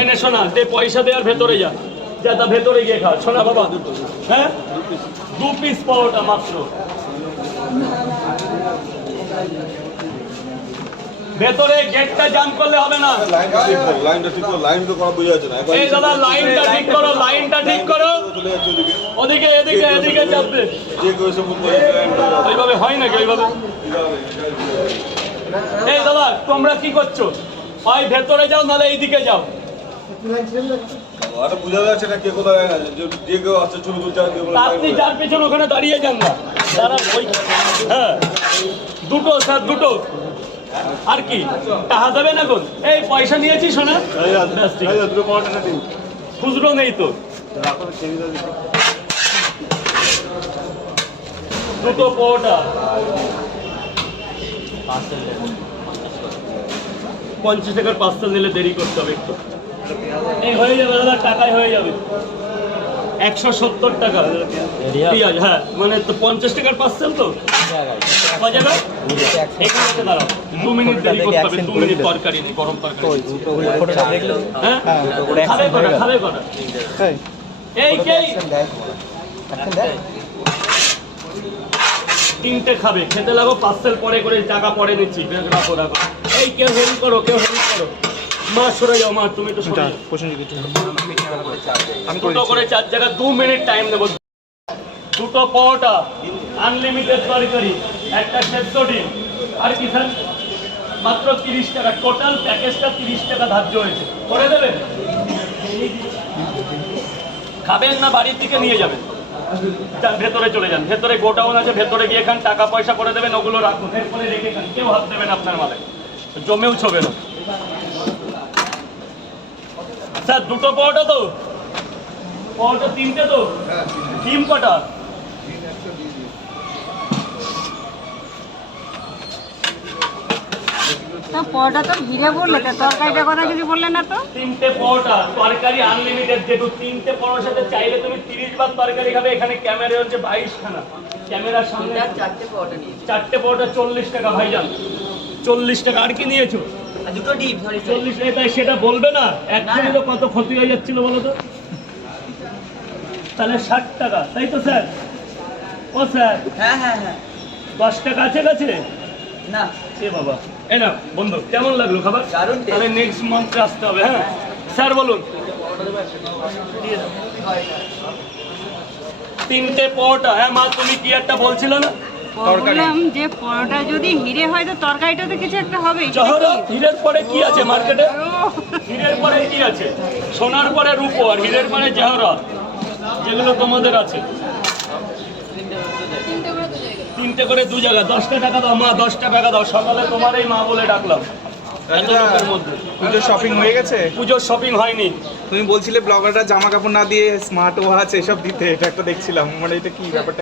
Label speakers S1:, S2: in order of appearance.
S1: এনে শোনা, দে পয়সা দেওয়ার ভেতরে যা। যা তা ভেতরে গিয়ে খা। শোনা বাবা হ্যাঁ? দু পিস পাওয়াটা মাত্র। ভেতরে গেটটা জাম করলে হবে না।
S2: লাইনটা ঠিক করো লাইনটা করো বোঝা যাচ্ছে না
S1: এই দাদা লাইনটা ঠিক করো লাইনটা ঠিক করো।
S2: ওদিকে,
S1: এদিকে এদিকে চাপবে
S2: যে এসে
S1: ওইভাবে হয় নাকি, ওইভাবে? এই দাদা, তোমরা কি করছ? হয় ভেতরে যাও নাহলে এইদিকে যাও।
S2: আরে বোঝা যাচ্ছে না কে কোথায় যে- কেউ আসছে বলে
S1: তা
S2: লাইন
S1: আপনি যার পেছনে ওখানে দাঁড়িয়ে যান না। তারা ওই হ্যাঁ। দুটো স্যার দুটো। আর কি? টাকা না এখন? এই পয়সা নিয়েছি শোনা। খুচরো নেই তো। দুটো পোটা পঞ্চাশ টাকার পার্সেল নিলে দেরি করতে হবে একটু। এই হয়ে যাবে দাদা টাকায় হয়ে যাবে। একশো সত্তর টাকা। পেঁয়াজ হ্যাঁ মানে তো পঞ্চাশ টাকার পার্সেল তো। এখানে দাঁড়াও। দু মিনিট দেরি করতে হবে দু মিনিট তরকারি নেই গরম তরকারি হ্যাঁ? খাবে কটা খাবে কটা? এই কে তিনটে খাবে খেতে লাগো পার্সেল পরে করে টাকা পরে নিচ্ছি। রাখো রাখো। এই কেউ হেল্প করো কেউ হেল্প করো। মা সরে যাও মা তুমি তো সরে দুটো করে চার জায়গা দু মিনিট টাইম নেব। দুটো পরোটা আনলিমিটেড তরকারি একটা সেদ্ধ ডিম। আর কি স্যার মাত্র তিরিশ টাকা। টোটাল প্যাকেজটা তিরিশ টাকা ধার্য হয়েছে। করে দেবেন? খাবেন না বাড়ির দিকে নিয়ে যাবেন। ভেতরে চলে যান। ভেতরে গোডাউন আছে ভেতরে গিয়ে খান টাকা পয়সা করে দেবেন ওগুলো রাখুন। এরপরে রেখে খান কেউ হাত দেবেন আপনার মালে জমেও ছবে না। স্যার দুটো পরোটা তো? পরোটা তিনটে তো? ডিম কটা?
S3: তা পরোটা তো বললে তা কথা কিছু বললে না তো?
S1: তিনটে পরোটা তরকারি আনলিমিটেড যেটু তিনটে পরোটার সাথে চাইলে তুমি তিরিশ বার তরকারি খাবে এখানে ক্যামেরা হচ্ছে বাইশ খানা ক্যামেরার সামনে
S4: চারটে পরোটা নিয়ে।
S1: চারটে পরোটা চল্লিশ টাকা ভাইজান। চল্লিশ টাকা আর কি নিয়েছো?
S4: দুটো ডিম
S1: চল্লিশ টাকা তাই সেটা বলবে না? এক। কিলো কত ক্ষতি হয়ে যাচ্ছিল বলো তো? তাহলে ষাট টাকা তাই তো স্যার? ও স্যার
S4: হ্যাঁ হ্যাঁ হ্যাঁ।
S1: দশ টাকা আছে কাছে?
S4: না।
S1: এ বাবা এ না বন্ধু কেমন লাগল খাবার? তাহলে নেক্সট মান্থে আসতে হবে হ্যাঁ? স্যার বলুন। তিনটে পরোটা হ্যাঁ মা তুমি কি একটা বলছিল না?
S3: বললাম যে পরোটা যদি হিরে হয় তো তরকারিটা তো কিছু একটা হবে
S1: হীরের পরে কি আছে মার্কেটে? হীরের পরে কি আছে? সোনার পরে রূপো আর হীরের পরে জহরত যেগুলো তোমাদের আছে। তিনটে করে দু জায়গা দশটা টাকা দাও মা দশটা টাকা দাও সকালে তোমার এই মা বলে ডাকলাম।
S5: পুজোর শপিং হয়ে গেছে?
S1: পুজোর শপিং হয়নি।
S5: তুমি বলছিলে ব্লগাররা জামা কাপড় না দিয়ে স্মার্ট ওয়াচ এসব দিতে এটা একটা দেখছিলাম। মানে এটা কি ব্যাপারটা?